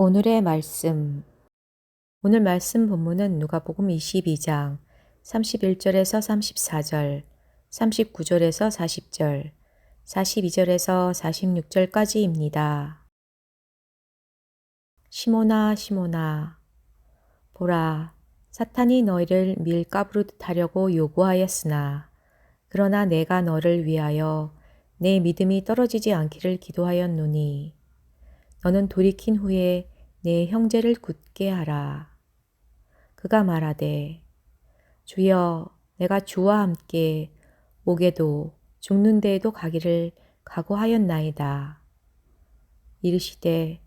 오늘의 말씀. 오늘 말씀 본문은 누가복음 22장 31절에서 34절, 39절에서 40절, 42절에서 46절까지입니다. 시몬아, 시몬아, 보라, 사탄이 너희를 밀가부르듯 하려고 요구하였으나, 그러나 내가 너를 위하여 내 믿음이 떨어지지 않기를 기도하였노니, 너는 돌이킨 후에 내 형제를 굳게 하라. 그가 말하되, 주여, 내가 주와 함께 옥에도 죽는 데에도 가기를 각오하였나이다. 이르시되,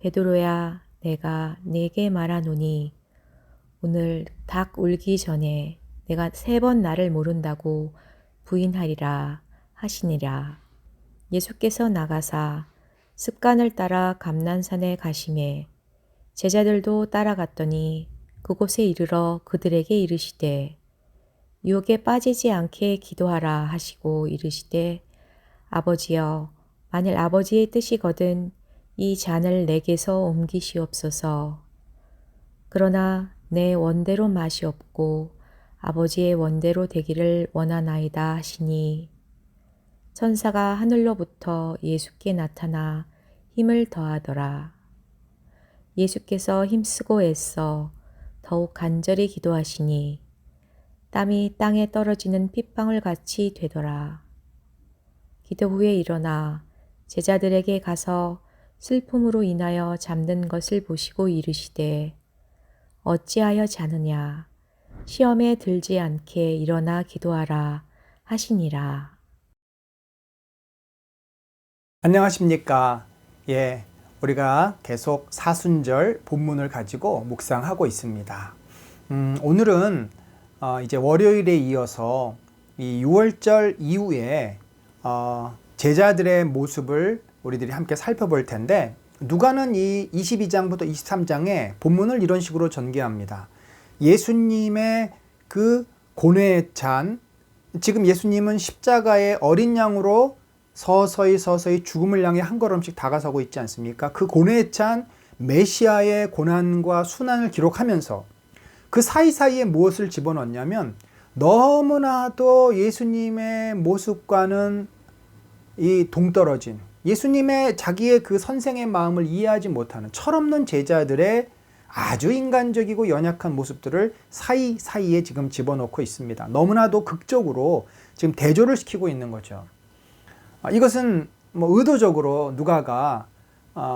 베드로야, 내가 네게 말하노니 오늘 닭 울기 전에 내가 3번 나를 모른다고 부인하리라 하시니라. 예수께서 나가사 습관을 따라 감난산에 가시매 제자들도 따라갔더니 그곳에 이르러 그들에게 이르시되 유혹에 빠지지 않게 기도하라 하시고 이르시되 아버지여, 만일 아버지의 뜻이거든 이 잔을 내게서 옮기시옵소서. 그러나 내 원대로 마시옵고 아버지의 원대로 되기를 원하나이다 하시니, 천사가 하늘로부터 예수께 나타나 힘을 더하더라. 예수께서 힘쓰고 애써 더욱 간절히 기도하시니 땀이 땅에 떨어지는 핏방울 같이 되더라. 기도 후에 일어나 제자들에게 가서 슬픔으로 인하여 잠든 것을 보시고 이르시되 어찌하여 자느냐, 시험에 들지 않게 일어나 기도하라 하시니라. 안녕하십니까. 우리가 계속 사순절 본문을 가지고 묵상하고 있습니다. 오늘은 이제 월요일에 이어서 이 6월절 이후에 제자들의 모습을 우리들이 함께 살펴볼 텐데, 누가는 이 22장부터 23장에 본문을 이런 식으로 전개합니다. 예수님의 그 고뇌의 찬, 지금 예수님은 십자가의 어린 양으로 서서히 죽음을 향해 한 걸음씩 다가서고 있지 않습니까? 그 고뇌에 찬 메시아의 고난과 순환을 기록하면서 그 사이사이에 무엇을 집어넣냐면, 너무나도 예수님의 모습과는 이 동떨어진, 예수님의 자기의 그 선생의 마음을 이해하지 못하는 철없는 제자들의 아주 인간적이고 연약한 모습들을 사이사이에 지금 집어넣고 있습니다. 너무나도 극적으로 지금 대조를 시키고 있는 거죠. 이것은 의도적으로 누가가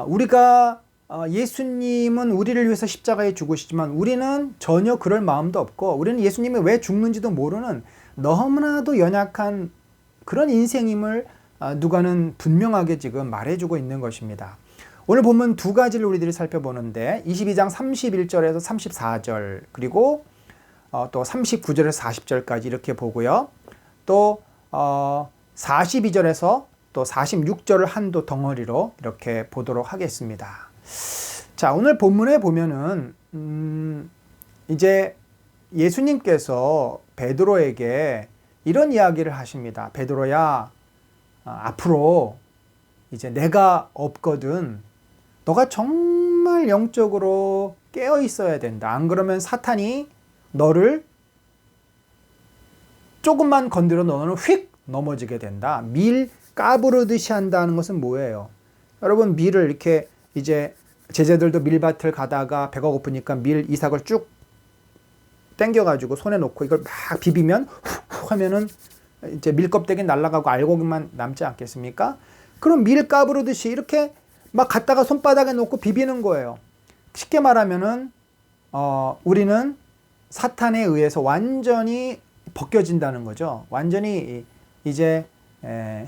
우리가 예수님은 우리를 위해서 십자가에 죽으시지만 우리는 전혀 그럴 마음도 없고, 우리는 예수님이 왜 죽는지도 모르는 너무나도 연약한 그런 인생임을 누가는 분명하게 지금 말해주고 있는 것입니다. 오늘 본문 두 가지를 우리들이 살펴보는데, 22장 31절에서 34절, 그리고 또 39절에서 40절까지 이렇게 보고요. 또 42절에서 또 46절을 한도 덩어리로 이렇게 보도록 하겠습니다. 자, 오늘 본문에 보면은 이제 예수님께서 베드로에게 이런 이야기를 하십니다. 베드로야, 앞으로 이제 내가 없거든. 너가 정말 영적으로 깨어 있어야 된다. 안 그러면 사탄이 너를 조금만 건드려 너는 휙 넘어지게 된다. 밀 까부르듯이 한다는 것은 뭐예요? 여러분, 밀을 이렇게 이제 제자들도 밀밭을 가다가 배가 고프니까 밀 이삭을 쭉 당겨가지고 손에 놓고 이걸 막 비비면 훅 하면은 이제 밀껍데기 날아가고 알곡만 남지 않겠습니까? 그럼 밀 까부르듯이 이렇게 막 갖다가 손바닥에 놓고 비비는 거예요. 쉽게 말하면은 우리는 사탄에 의해서 완전히 벗겨진다는 거죠. 완전히 이제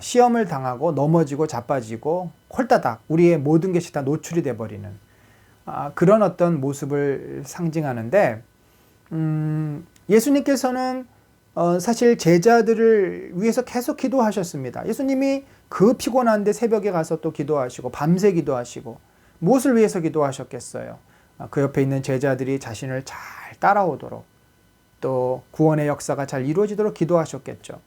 시험을 당하고 넘어지고 자빠지고 홀다닥 우리의 모든 것이 다 노출이 돼버리는 그런 어떤 모습을 상징하는데, 예수님께서는 사실 제자들을 위해서 계속 기도하셨습니다. 예수님이 그 피곤한데 새벽에 가서 또 기도하시고 밤새 기도하시고 무엇을 위해서 기도하셨겠어요? 그 옆에 있는 제자들이 자신을 잘 따라오도록, 또 구원의 역사가 잘 이루어지도록 기도하셨겠죠.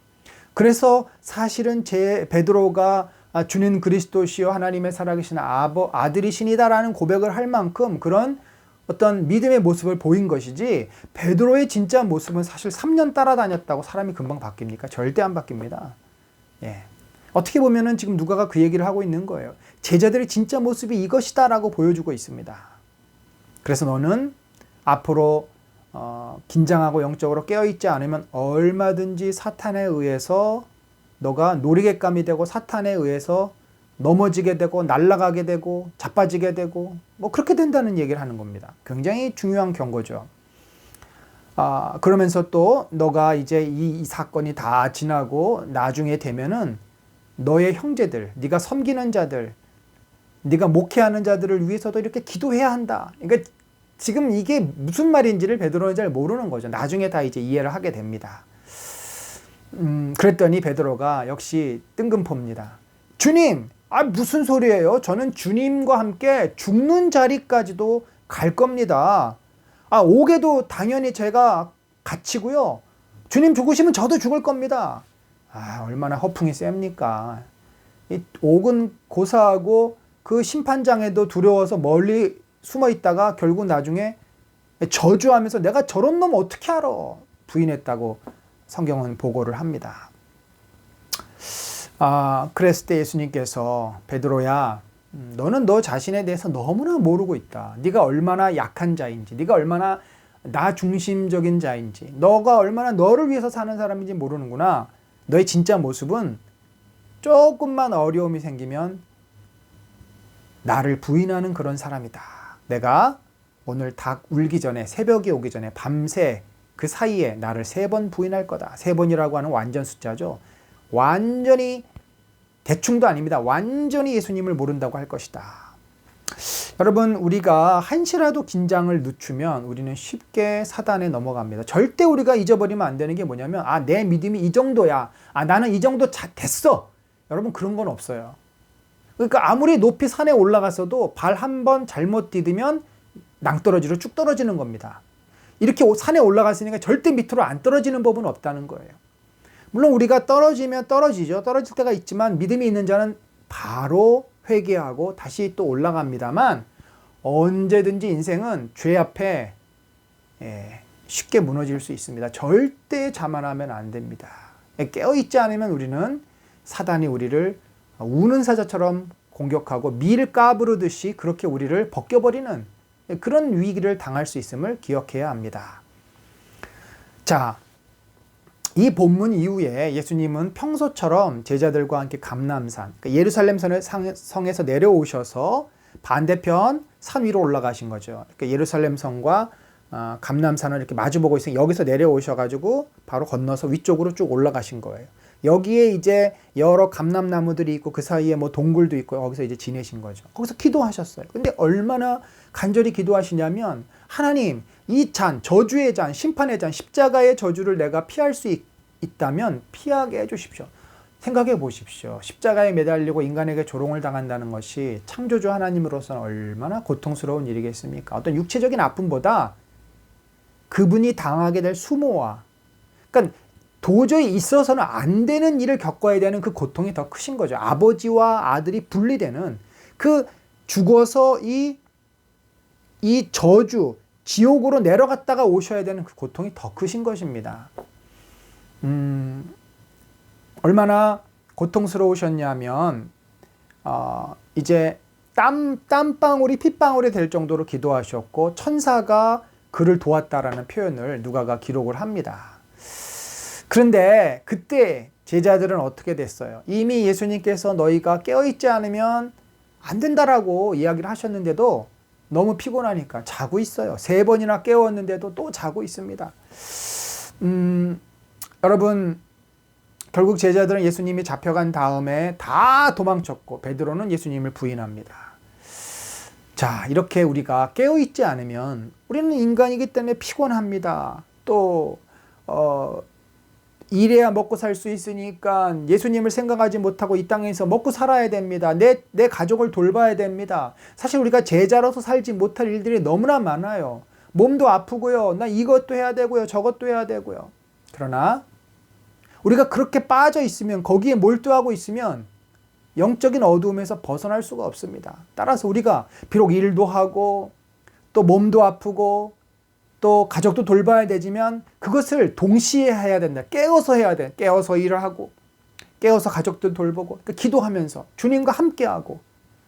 그래서 사실은 베드로가 주는 그리스도시요 하나님의 살아계신 아들이시니다라는 고백을 할 만큼 그런 어떤 믿음의 모습을 보인 것이지, 베드로의 진짜 모습은 사실 3년 따라다녔다고 사람이 금방 바뀝니까? 절대 안 바뀝니다. 예. 어떻게 보면은 지금 누가가 그 얘기를 하고 있는 거예요. 제자들의 진짜 모습이 이것이다라고 보여주고 있습니다. 그래서 너는 앞으로 긴장하고 영적으로 깨어있지 않으면 얼마든지 사탄에 의해서 너가 놀이객감이 되고 사탄에 의해서 넘어지게 되고 날아가게 되고 자빠지게 되고 뭐 그렇게 된다는 얘기를 하는 겁니다. 굉장히 중요한 경고죠. 그러면서 또 너가 이제 이 사건이 다 지나고 나중에 되면은 너의 형제들, 네가 섬기는 자들, 네가 목회하는 자들을 위해서도 이렇게 기도해야 한다. 그러니까 지금 이게 무슨 말인지를 베드로는 잘 모르는 거죠. 나중에 다 이제 이해를 하게 됩니다. 그랬더니 베드로가 역시 뜬금포입니다. 주님, 무슨 소리예요? 저는 주님과 함께 죽는 자리까지도 갈 겁니다. 옥에도 당연히 제가 갇히고요. 주님 죽으시면 저도 죽을 겁니다. 얼마나 허풍이 셉니까? 이 옥은 고사하고 그 심판장에도 두려워서 멀리 숨어 있다가 결국 나중에 저주하면서 내가 저런 놈 어떻게 알아? 부인했다고 성경은 보고를 합니다. 그랬을 때 예수님께서 베드로야, 너는 너 자신에 대해서 너무나 모르고 있다. 네가 얼마나 약한 자인지, 네가 얼마나 나 중심적인 자인지, 너가 얼마나 너를 위해서 사는 사람인지 모르는구나. 너의 진짜 모습은 조금만 어려움이 생기면 나를 부인하는 그런 사람이다. 내가 오늘 닭 울기 전에, 새벽이 오기 전에 밤새 그 사이에 나를 3번 부인할 거다. 3번이라고 하는 완전 숫자죠. 완전히 대충도 아닙니다. 완전히 예수님을 모른다고 할 것이다. 여러분, 우리가 한시라도 긴장을 늦추면 우리는 쉽게 사단에 넘어갑니다. 절대 우리가 잊어버리면 안 되는 게 뭐냐면 내 믿음이 이 정도야. 나는 이 정도 됐어. 여러분, 그런 건 없어요. 그러니까 아무리 높이 산에 올라갔어도 발 한 번 잘못 디디면 낭떠러지로 쭉 떨어지는 겁니다. 이렇게 산에 올라갔으니까 절대 밑으로 안 떨어지는 법은 없다는 거예요. 물론 우리가 떨어지면 떨어지죠. 떨어질 때가 있지만 믿음이 있는 자는 바로 회개하고 다시 또 올라갑니다만, 언제든지 인생은 죄 앞에 쉽게 무너질 수 있습니다. 절대 자만하면 안 됩니다. 깨어있지 않으면 우리는 사단이 우리를 우는 사자처럼 공격하고 밀 까부르듯이 그렇게 우리를 벗겨버리는 그런 위기를 당할 수 있음을 기억해야 합니다. 자, 이 본문 이후에 예수님은 평소처럼 제자들과 함께 감람산, 그러니까 예루살렘 성에서 내려오셔서 반대편 산 위로 올라가신 거죠. 그러니까 예루살렘 성과 감람산을 이렇게 마주보고 있으니 여기서 내려오셔가지고 바로 건너서 위쪽으로 쭉 올라가신 거예요. 여기에 이제 여러 감람나무들이 있고 그 사이에 뭐 동굴도 있고 여기서 이제 지내신 거죠. 거기서 기도하셨어요. 근데 얼마나 간절히 기도하시냐면, 하나님, 이 잔, 저주의 잔, 심판의 잔, 십자가의 저주를 내가 피할 수 있다면 피하게 해주십시오. 생각해 보십시오. 십자가에 매달리고 인간에게 조롱을 당한다는 것이 창조주 하나님으로서는 얼마나 고통스러운 일이겠습니까? 어떤 육체적인 아픔보다 그분이 당하게 될 수모와, 그러니까 도저히 있어서는 안 되는 일을 겪어야 되는 그 고통이 더 크신 거죠. 아버지와 아들이 분리되는 그 죽어서 이 저주, 지옥으로 내려갔다가 오셔야 되는 그 고통이 더 크신 것입니다. 얼마나 고통스러우셨냐면 이제 땀방울이 핏방울이 될 정도로 기도하셨고 천사가 그를 도왔다라는 표현을 누가가 기록을 합니다. 그런데 그때 제자들은 어떻게 됐어요? 이미 예수님께서 너희가 깨어있지 않으면 안 된다라고 이야기를 하셨는데도 너무 피곤하니까 자고 있어요. 3번이나 깨웠는데도 또 자고 있습니다. 여러분, 결국 제자들은 예수님이 잡혀간 다음에 다 도망쳤고 베드로는 예수님을 부인합니다. 자, 이렇게 우리가 깨어있지 않으면 우리는 인간이기 때문에 피곤합니다. 또 일해야 먹고 살 수 있으니까 예수님을 생각하지 못하고 이 땅에서 먹고 살아야 됩니다. 내 가족을 돌봐야 됩니다. 사실 우리가 제자로서 살지 못할 일들이 너무나 많아요. 몸도 아프고요. 나 이것도 해야 되고요. 저것도 해야 되고요. 그러나 우리가 그렇게 빠져 있으면, 거기에 몰두하고 있으면 영적인 어두움에서 벗어날 수가 없습니다. 따라서 우리가 비록 일도 하고 또 몸도 아프고 또 가족도 돌봐야 되지만 그것을 동시에 해야 된다. 깨어서 해야 돼. 깨어서 일을 하고 깨어서 가족들 돌보고, 그러니까 기도하면서 주님과 함께하고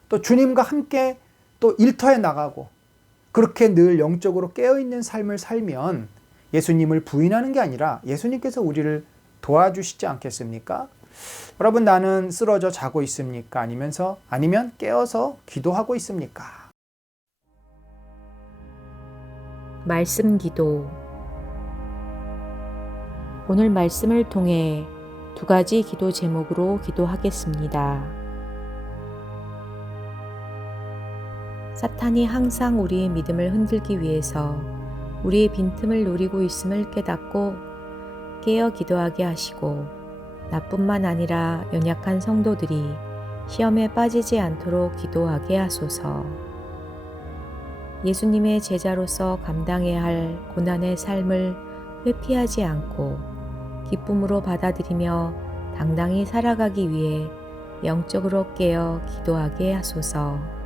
또 주님과 함께 또 일터에 나가고, 그렇게 늘 영적으로 깨어있는 삶을 살면 예수님을 부인하는 게 아니라 예수님께서 우리를 도와주시지 않겠습니까? 여러분, 나는 쓰러져 자고 있습니까? 아니면 깨어서 기도하고 있습니까? 말씀 기도. 오늘 말씀을 통해 두 가지 기도 제목으로 기도하겠습니다. 사탄이 항상 우리의 믿음을 흔들기 위해서 우리의 빈틈을 노리고 있음을 깨닫고 깨어 기도하게 하시고, 나뿐만 아니라 연약한 성도들이 시험에 빠지지 않도록 기도하게 하소서. 예수님의 제자로서 감당해야 할 고난의 삶을 회피하지 않고 기쁨으로 받아들이며 당당히 살아가기 위해 영적으로 깨어 기도하게 하소서.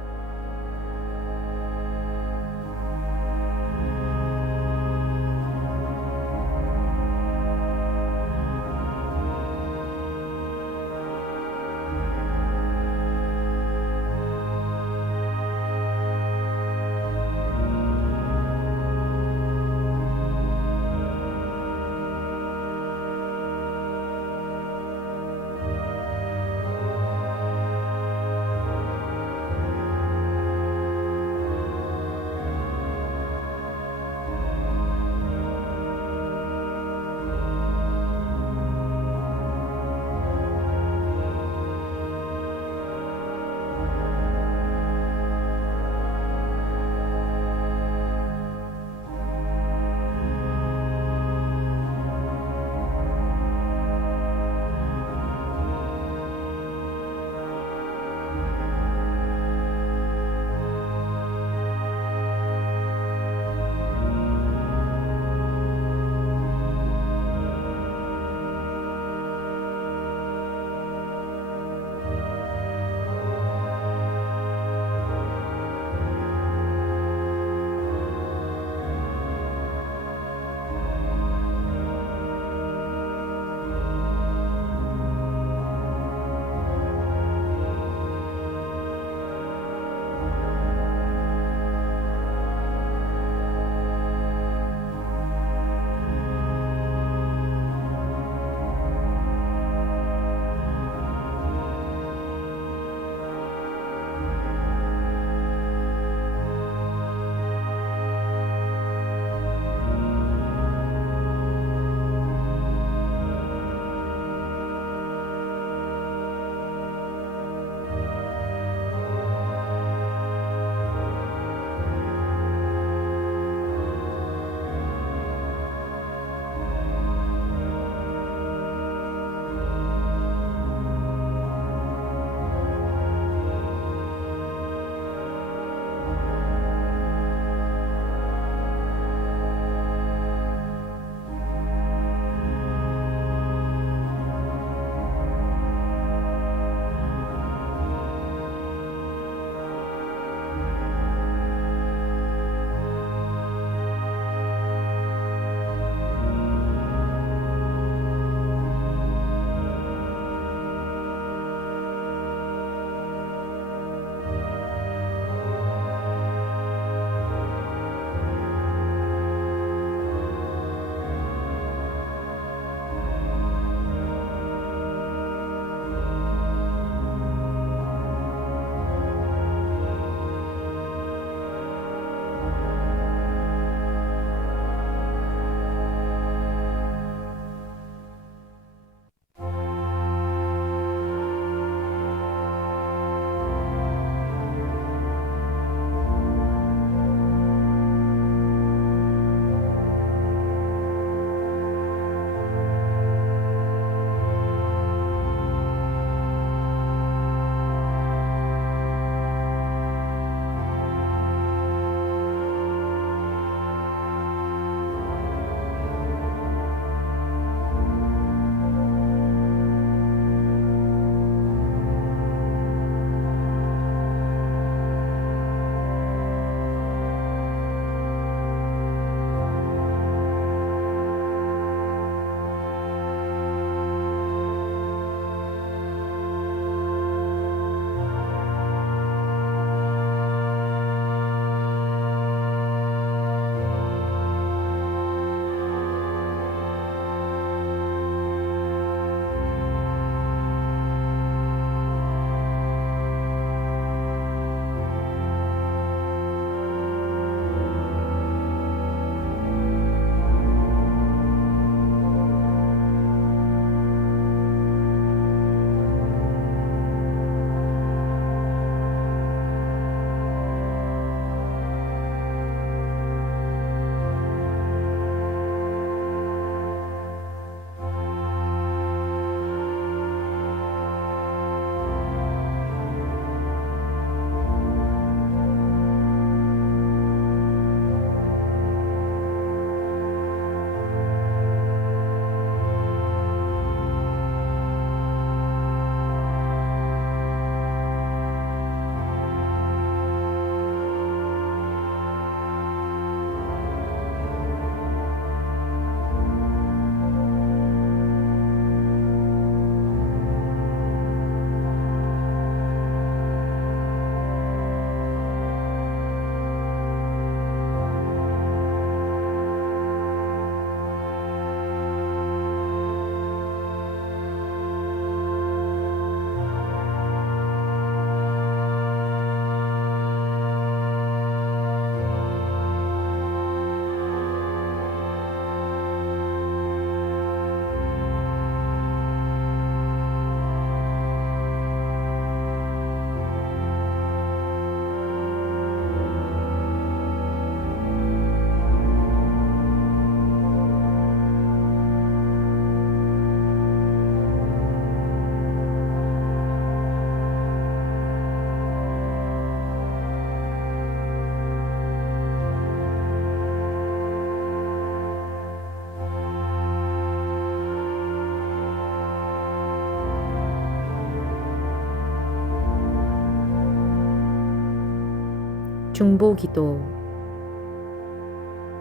중보기도.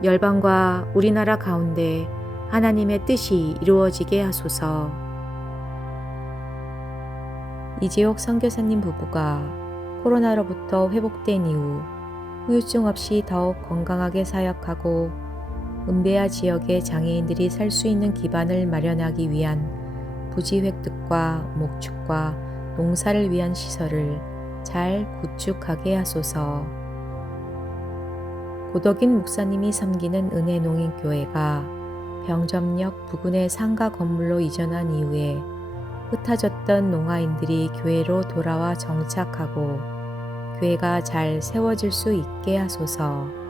열방과 우리나라 가운데 하나님의 뜻이 이루어지게 하소서. 이재옥 선교사님 부부가 코로나로부터 회복된 이후 후유증 없이 더욱 건강하게 사역하고 은배아 지역의 장애인들이 살 수 있는 기반을 마련하기 위한 부지 획득과 목축과 농사를 위한 시설을 잘 구축하게 하소서. 고덕인 목사님이 섬기는 은혜농인교회가 병점역 부근의 상가 건물로 이전한 이후에 흩어졌던 농아인들이 교회로 돌아와 정착하고 교회가 잘 세워질 수 있게 하소서.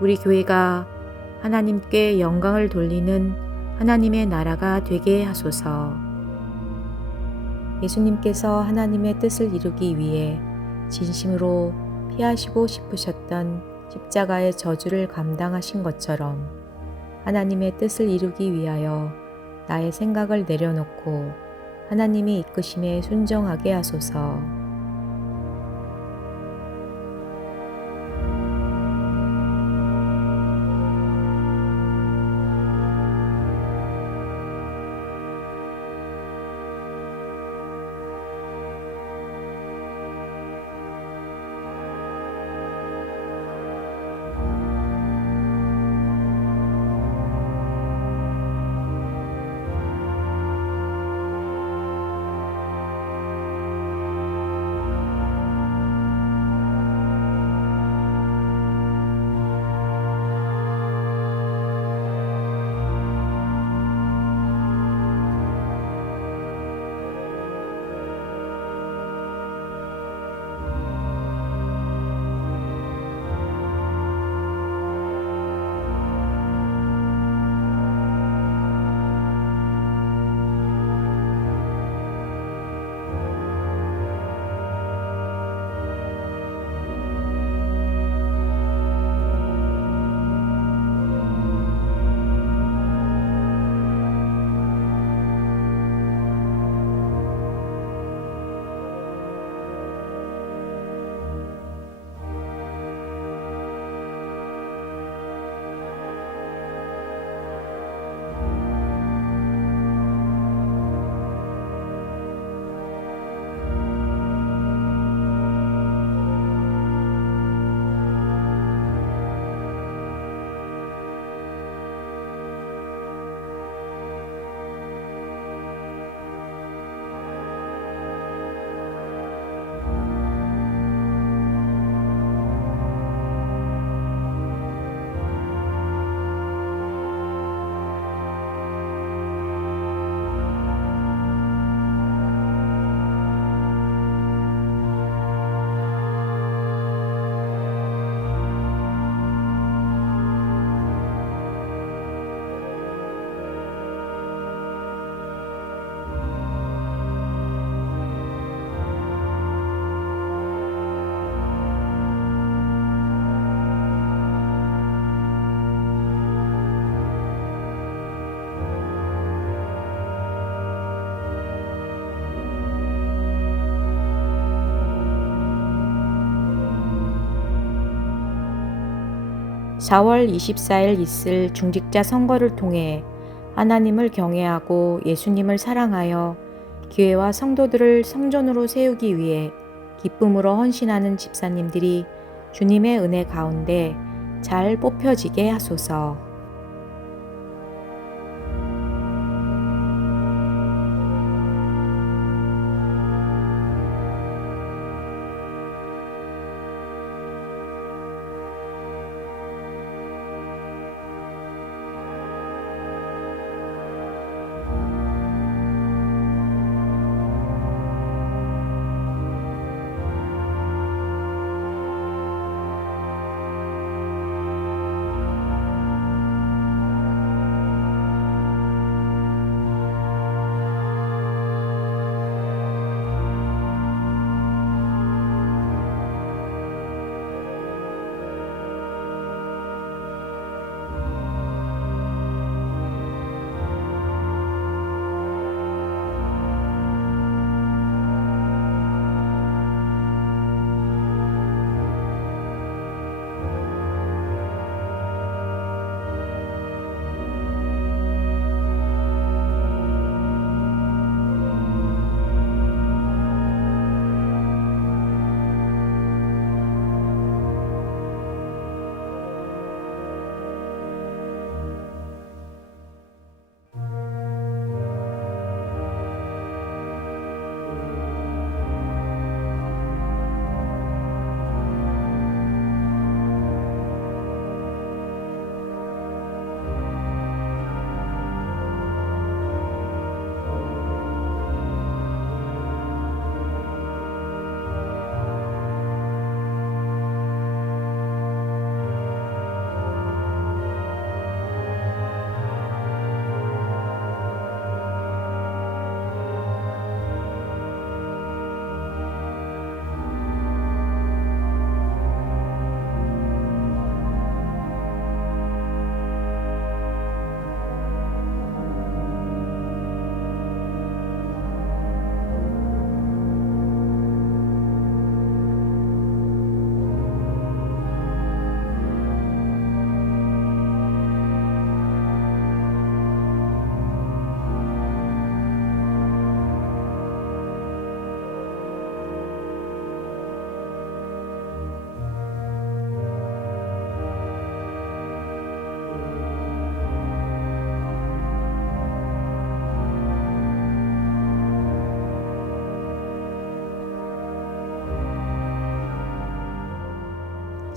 우리 교회가 하나님께 영광을 돌리는 하나님의 나라가 되게 하소서. 예수님께서 하나님의 뜻을 이루기 위해 진심으로 피하시고 싶으셨던 십자가의 저주를 감당하신 것처럼 하나님의 뜻을 이루기 위하여 나의 생각을 내려놓고 하나님의 이끄심에 순종하게 하소서. 4월 24일 있을 중직자 선거를 통해 하나님을 경외하고 예수님을 사랑하여 교회와 성도들을 성전으로 세우기 위해 기쁨으로 헌신하는 집사님들이 주님의 은혜 가운데 잘 뽑혀지게 하소서.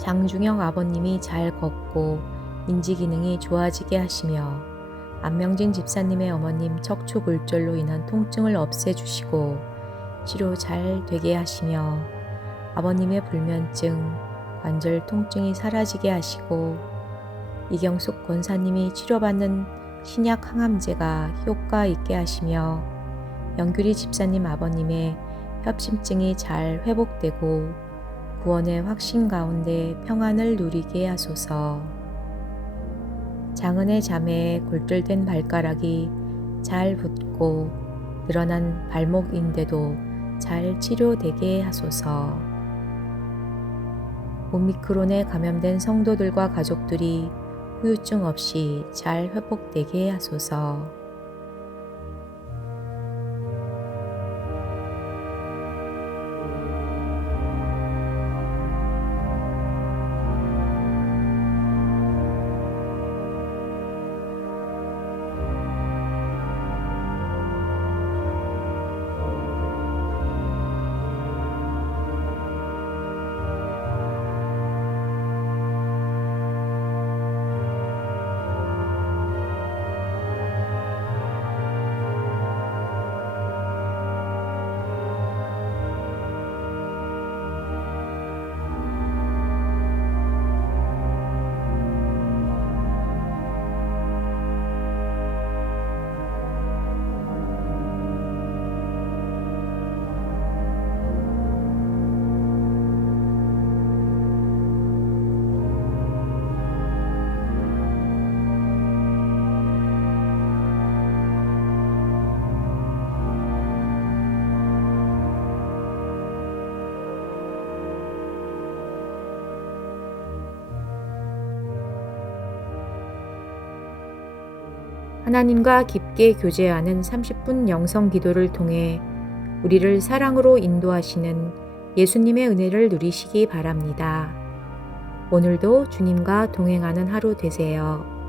장중영 아버님이 잘 걷고 인지 기능이 좋아지게 하시며 안명진 집사님의 어머님 척추골절로 인한 통증을 없애주시고 치료 잘 되게 하시며 아버님의 불면증, 관절 통증이 사라지게 하시고 이경숙 권사님이 치료받는 신약 항암제가 효과 있게 하시며 영규리 집사님 아버님의 협심증이 잘 회복되고 구원의 확신 가운데 평안을 누리게 하소서. 장은의 자매의 골절된 발가락이 잘 붙고 늘어난 발목인데도 잘 치료되게 하소서. 오미크론에 감염된 성도들과 가족들이 후유증 없이 잘 회복되게 하소서. 하나님과 깊게 교제하는 30분 영성 기도를 통해 우리를 사랑으로 인도하시는 예수님의 은혜를 누리시기 바랍니다. 오늘도 주님과 동행하는 하루 되세요.